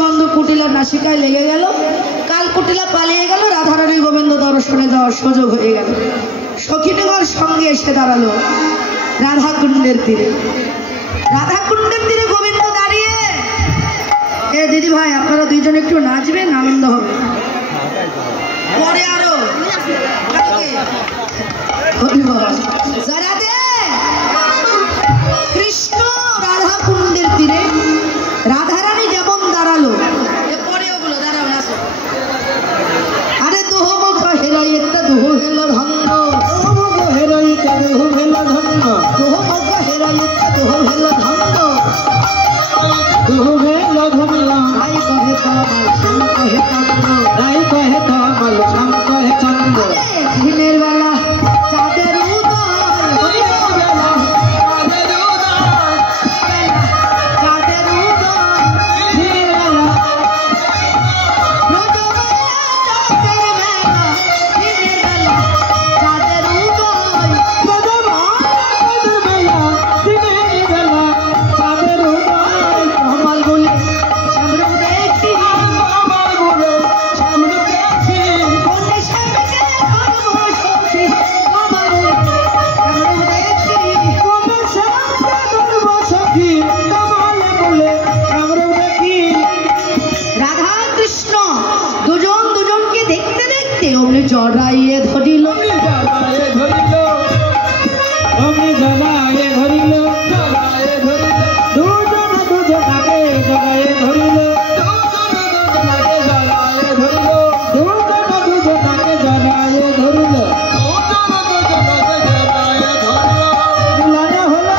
গন্ধ কুটিলার নাসিকায় লেগে গেল। কাল কুটিলা পালিয়ে গেল, রাধারানী গোবিন্দ দর্শনে যাওয়ার সুযোগ হয়ে গেল। সখীনগর সঙ্গে এসে দাঁড়ালো রাধাকুণ্ডের তীরে। রাধাকুণ্ডের তীরে গোবিন্দ দাঁড়িয়ে, এ দিদি ভাই আপনারা দুইজন একটু নাচবেন, আনন্দ হবে। পরে আরো কৃষ্ণ রাধাকুণ্ডের তীরে রাধারানী যেমন দাঁড়ালো, পরে ওগুলো দাঁড়াও না। আরে দুহ মুখ হেরাই একটা দুহ হেল ধন্য, দুহ মুখ হেরাই একটা দুহ হেল ধন্য, দুহ মুখ হেরাই একটা দুহ হেল ধন্য, দুহ হেল ধন্য। আই কহে কমল শ্যাম কহে চন্দ্র, আই কহে কমল শ্যাম কহে চন্দ্র। দিনের বেলা চাঁদের উদয়, জড়াইয়ে ধরিল, জড়াইয়ে ধরিল, অমনি জড়াইয়ে ধরিল, জড়াইয়ে ধরিল, দুজন দুজনাকে জড়াইয়ে ধরিল, দুজনাকে জড়াইয়ে ধরিল, দুজন দুজনাকে জড়াইয়ে ধরিল, দুজনাকে জড়াইয়ে ধরিল। মিলন হলো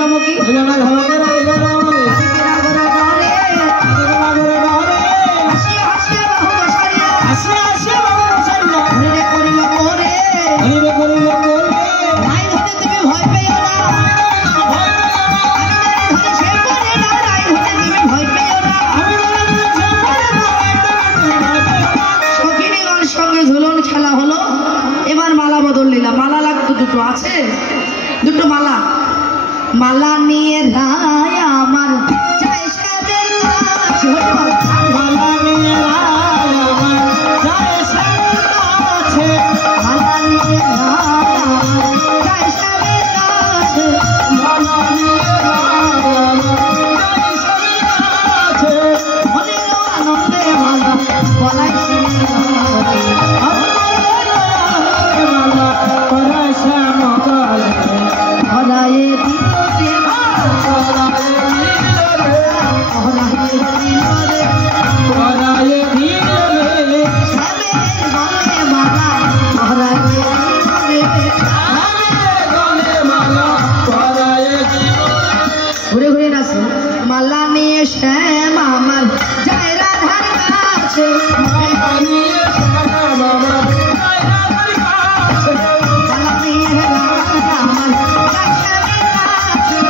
চমকি দুটো আছে, দুটো মালা মালা নিয়ে রায় আমার যায় সাদের কাছে, মালা নিয়ে রায় আমার যায় সাদের কাছে, মালা নিয়ে রায় আমার যায় সাদের কাছে, মালা নিয়ে রায় আমার যায় সাদের কাছে, মনের আনন্দে মালা বলাই মালা নিয়ে শ্যাম আমার যায় রাধার কাছে, মালা নিয়ে শ্যাম আমার যায় রাধার কাছে, মালা নিয়ে রায় আমার যায় শ্যামের কাছে,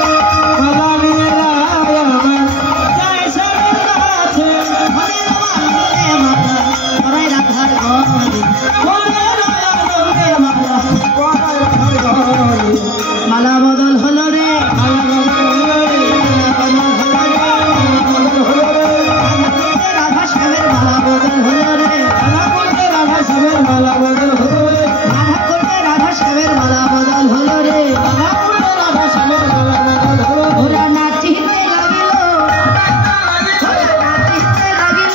মালা নিয়ে রায় আমার যায় শ্যামের কাছে, মনের আনন্দে মালা পরায় রাধার ঘরে, মনের আনন্দে মালা পরায় রাধার ঘরে, মালা বদল হলো রে, মালা বদল হলো রে, রাধা শ্যামের মালা বদল হলো রে, রাধা করতে রাধা শ্যামের মালা বদল হলো রে, রাধা করতে রাধা শ্যামের মালা বদল হলো রে, রাধা করতে রাধা শ্যামের মালা বদল হলো, ওরা নাচিতে লাগিল, নাচিতে লাগিল,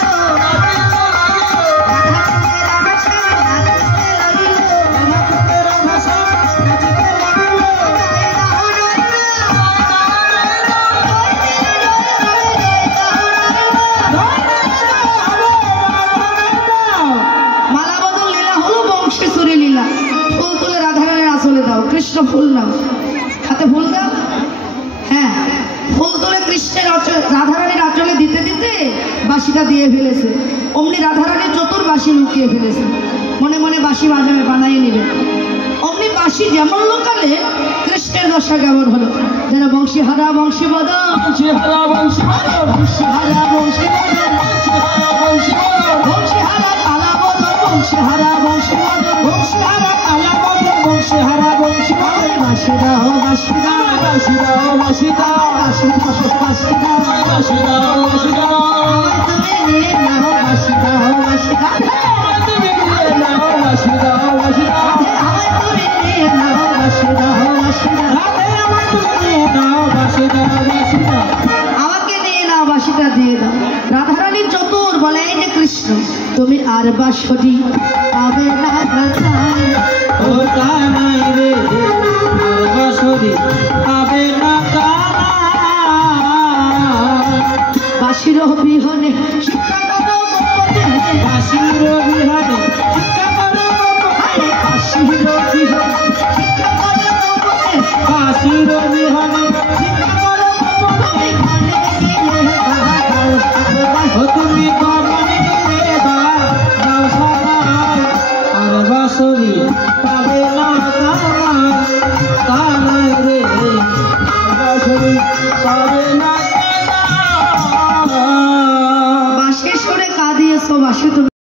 রাধা করতে রাধা শ্যাম নাচিতে লাগিল, রাধা করতে রাধা শ্যাম নাচিতে লাগিল, মালা বদল লীলা হলো বংশেশ্বরী লীলা। ফুল তুলে রাধারানীর আসলে দাও, কৃষ্ণ ফুল নাও, হাতে ফুল দাও, হ্যাঁ ফুল তুলে কৃষ্ণের রাধারানীর আঁচলে দিতে দিতে বাঁশিটা দিয়ে ফেলেছে, অমনি রাধারানীর চতুর বাঁশি লুকিয়ে ফেলেছে, মনে মনে বাঁশি বাজাবে বানাই নেবে, অমনি বাঁশি যেমন লোকালে কৃষ্ণের দশা কেমন হলো, যেন বংশী হারা বংশী বদল, বংশী হারা বংশী বদল, বংশী হারা বংশী বদল, বংশী হারা কালা বদল, বংশী হারা বংশী বদল, বংশী হারা কালা বদল, বংশী হারা বংশী বদল, বাঁশি দাও বাঁশি দাও, বাঁশি দাও বাঁশি দাও, বাঁশি দাও বাঁশি দাও, বাঁশি দাও বাঁশি দাও, তুমি নিয়ে নাও বাঁশি দাও বাঁশি দাও, তুমি নিয়ে নাও বাঁশি দাও বাঁশি দাও, আমায় তুমি নিয়ে নাও বাঁশি দাও বাঁশি দাও, আমায় তুমি নিয়ে নাও বাঁশি দাও বাঁশি দাও, আমাকে নিয়ে নাও বাঁশিটা দিয়ে দাও। রাধারানীর চতুর বলে এই যে কৃষ্ণ তুমি আর বাঁশি পাবে না কানাই, ও কানাই রে আর বাঁশি পাবে না কানাই, বাঁশির বিহনে শিক্ষা করো বাঁশির বিহনে শিক্ষা করো, বাঁশির বিহনে শিক্ষা করো, বাঁশির বিহনে